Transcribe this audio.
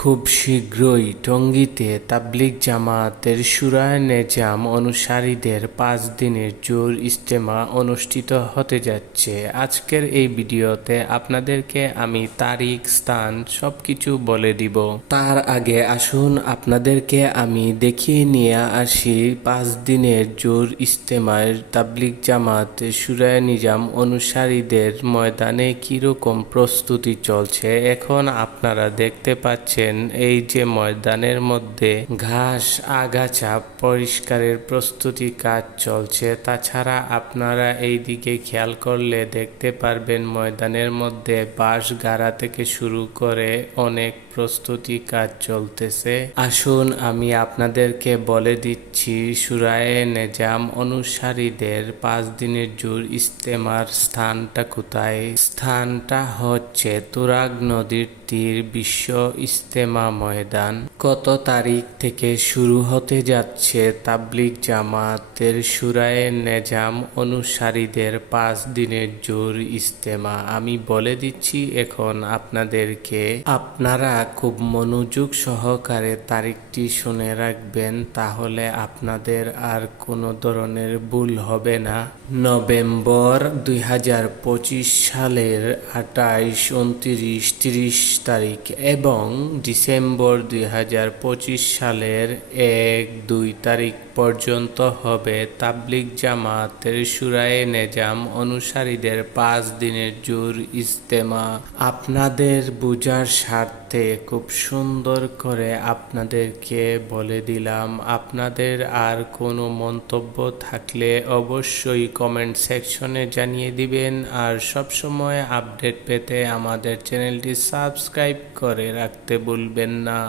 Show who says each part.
Speaker 1: খুব শীঘ্রই টঙ্গীতে তাবলিগ জামাতের সুরায় নেজাম অনুসারীদের পাঁচ দিনের জোর ইজতেমা অনুষ্ঠিত হতে যাচ্ছে। আজকের এই ভিডিওতে আপনাদেরকে আমি তারিখ, স্থান সবকিছু বলে দিব। তার আগে আসুন, আপনাদেরকে আমি দেখিয়ে নিয়ে আসি পাঁচ দিনের জোর ইজতেমার তাবলিগ জামাত সুরায় নিজাম অনুসারীদের ময়দানে কীরকম প্রস্তুতি চলছে। এখন আপনারা দেখতে পাচ্ছেন এই যে ময়দানের মধ্যে ঘাস, আগাছা, পরিষ্কারের প্রস্তুতি কাজ চলছে, তাছাড়া আপনারা এই দিকে খেয়াল করলে দেখতে পারবেন ময়দানের মধ্যে বাঁশ গাড়া থেকে শুরু করে অনেক প্রস্তুতি কাজ চলতেছে। আসুন, আমি আপনাদেরকে বলে দিচ্ছি, সুরায়ে নেজাম অনুসারীদের পাঁচ দিনের জোর ইস্তেমার স্থানটা কোথায়? স্থানটা হচ্ছে তুরাগ নদীর তীর বিশ্ব ইস্তেমা ময়দান কত তারিখ থেকে শুরু হতে যাচ্ছে তাবলিগ জামাতের সুরায়ে নেজাম অনুসারীদের পাঁচ দিনের জোর ইস্তেমা আমি বলে দিচ্ছি এখন আপনাদেরকে, আপনারা খুব মনোযোগ সহকারে তারিখটি শুনে রাখবেন, তাহলে আপনাদের আর কোনো ধরনের ভুল হবে না। নভেম্বর দুই হাজার পঁচিশ সালের আঠাইশ উনত্রিশ, তিরিশ তারিখ এবং ডিসেম্বর দুই হাজার পঁচিশ সালের এক দুই তারিখ পর্যন্ত হবে তাবলিগ জামাতের সুরায়ে নেজাম অনুসারীদের পাঁচ দিনের জোর ইজতেমা। আপনাদের বোঝার স্বার্থে খুব সুন্দর করে আপনাদেরকে বলে দিলাম। আপনাদের আর কোনো মন্তব্য থাকলে অবশ্যই কমেন্ট সেকশনে জানিয়ে দিবেন। আর সবসময় আপডেট পেতে আমাদের চ্যানেলটি সাবস্ক্রাইব করে রাখতে ভুলবেন না।